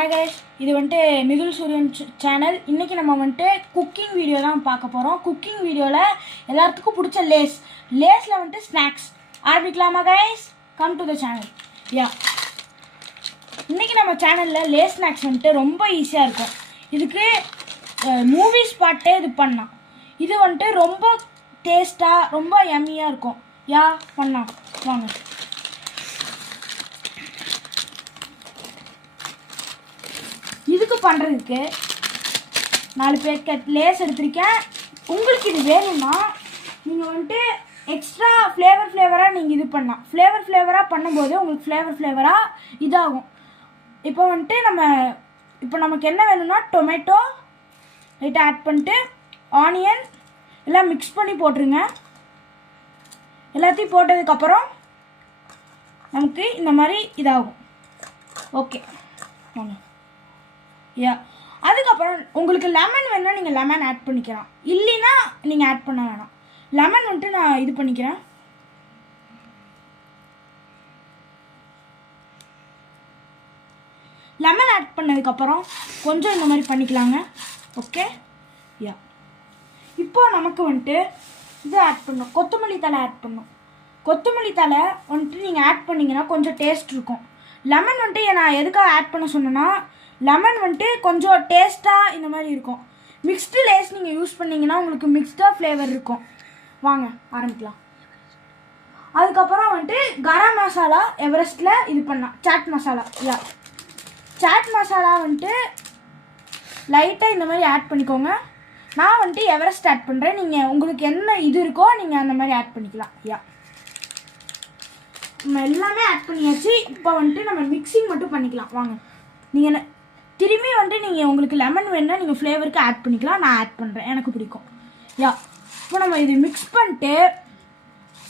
Hi guys, இது வந்துட்டு மிதுல் சூரியன் சேனல். இன்றைக்கி நம்ம வந்துட்டு குக்கிங் வீடியோ தான் பார்க்க போகிறோம். குக்கிங் வீடியோவில் எல்லாத்துக்கும் பிடிச்ச லேஸில் வந்துட்டு ஸ்நாக்ஸ் ஆரம்பிக்கலாமா guys? Come to the channel. இன்றைக்கி நம்ம சேனலில் லேஸ் ஸ்நாக்ஸ் வந்துட்டு ரொம்ப ஈஸியாக இருக்கும். இதுக்கு மூவி ஸ்பாட்டே இது பண்ணலாம். இது வந்துட்டு ரொம்ப டேஸ்ட்டாக ரொம்ப யம்மியாக இருக்கும். பண்ணலாம் வாங்க. இதுக்கு பண்ணுறதுக்கு 4 பேக்கெட் லேஸ் எடுத்திருக்கேன். உங்களுக்கு இது வேணும்னா நீங்கள் வந்துட்டு எக்ஸ்ட்ரா ஃப்ளேவராக நீங்கள் இது பண்ணலாம். ஃப்ளேவராக பண்ணும்போது உங்களுக்கு ஃப்ளேவராக இதாகும். இப்போ வந்துட்டு நமக்கு என்ன வேணும்னா டொமேட்டோ லைட்டாக ஆட் பண்ணிட்டு ஆனியன் எல்லாம் மிக்ஸ் பண்ணி போட்டுருங்க. எல்லாத்தையும் போட்டதுக்கப்புறம் நமக்கு இந்த மாதிரி இதாகும். ஓகே வாங்க. அதுக்கப்புறம் உங்களுக்கு லெமன் வேணும்னா நீங்கள் லெமன் ஆட் பண்ணிக்கலாம், இல்லைன்னா நீங்கள் ஆட் பண்ண வேணாம். லெமன் வந்துட்டு நான் இது பண்ணிக்கிறேன். லெமன் ஆட் பண்ணதுக்கப்புறம் கொஞ்சம் இந்த மாதிரி பண்ணிக்கலாங்க. ஓகே இப்போ நமக்கு வந்துட்டு இது ஆட் பண்ணணும், கொத்தமல்லி தழை ஆட் பண்ணணும். கொத்தமல்லி தழை வந்துட்டு நீங்கள் ஆட் பண்ணிங்கன்னா கொஞ்சம் டேஸ்ட் இருக்கும். லெமன் வந்துட்டு நான் எதுக்காக ஆட் பண்ண சொன்னேன்னா, லெமன் வந்துட்டு கொஞ்சம் டேஸ்ட்டாக இந்த மாதிரி இருக்கும். மிக்ஸ்டு லேஸ் நீங்கள் யூஸ் பண்ணிங்கன்னா உங்களுக்கு மிக்ஸ்டாக ஃப்ளேவர் இருக்கும். வாங்க ஆரம்பிக்கலாம். அதுக்கப்புறம் வந்துட்டு கரம் மசாலா எவரெஸ்ட்டில் இது பண்ணலாம். சாட் மசாலா சாட் மசாலா வந்துட்டு லைட்டாக இந்த மாதிரி ஆட் பண்ணிக்கோங்க. நான் வந்துட்டு எவரெஸ்ட் ஆட் பண்ணுறேன். நீங்கள் உங்களுக்கு என்ன இது இருக்கோ நீங்கள் அந்த மாதிரி ஆட் பண்ணிக்கலாம். நம்ம எல்லாமே ஆட் பண்ணியாச்சு. இப்போ வந்துட்டு நம்ம மிக்சிங் மட்டும் பண்ணிக்கலாம். வாங்க. நீங்கள் திரும்பி வந்துட்டு நீங்கள் உங்களுக்கு லெமன் வேணுன்னா நீங்கள் ஃப்ளேவருக்கு ஆட் பண்ணிக்கலாம். நான் ஆட் பண்ணுறேன், எனக்கு பிடிக்கும். இப்போ நம்ம இது மிக்ஸ் பண்ணிட்டு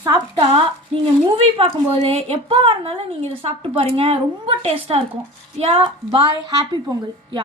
சாப்பிட்டா நீங்கள் மூவி பார்க்கும்போது எப்போ இருந்தாலும் நீங்கள் இதை சாப்பிட்டு பாருங்கள், ரொம்ப டேஸ்ட்டாக இருக்கும். பாய், ஹாப்பி பொங்கல்.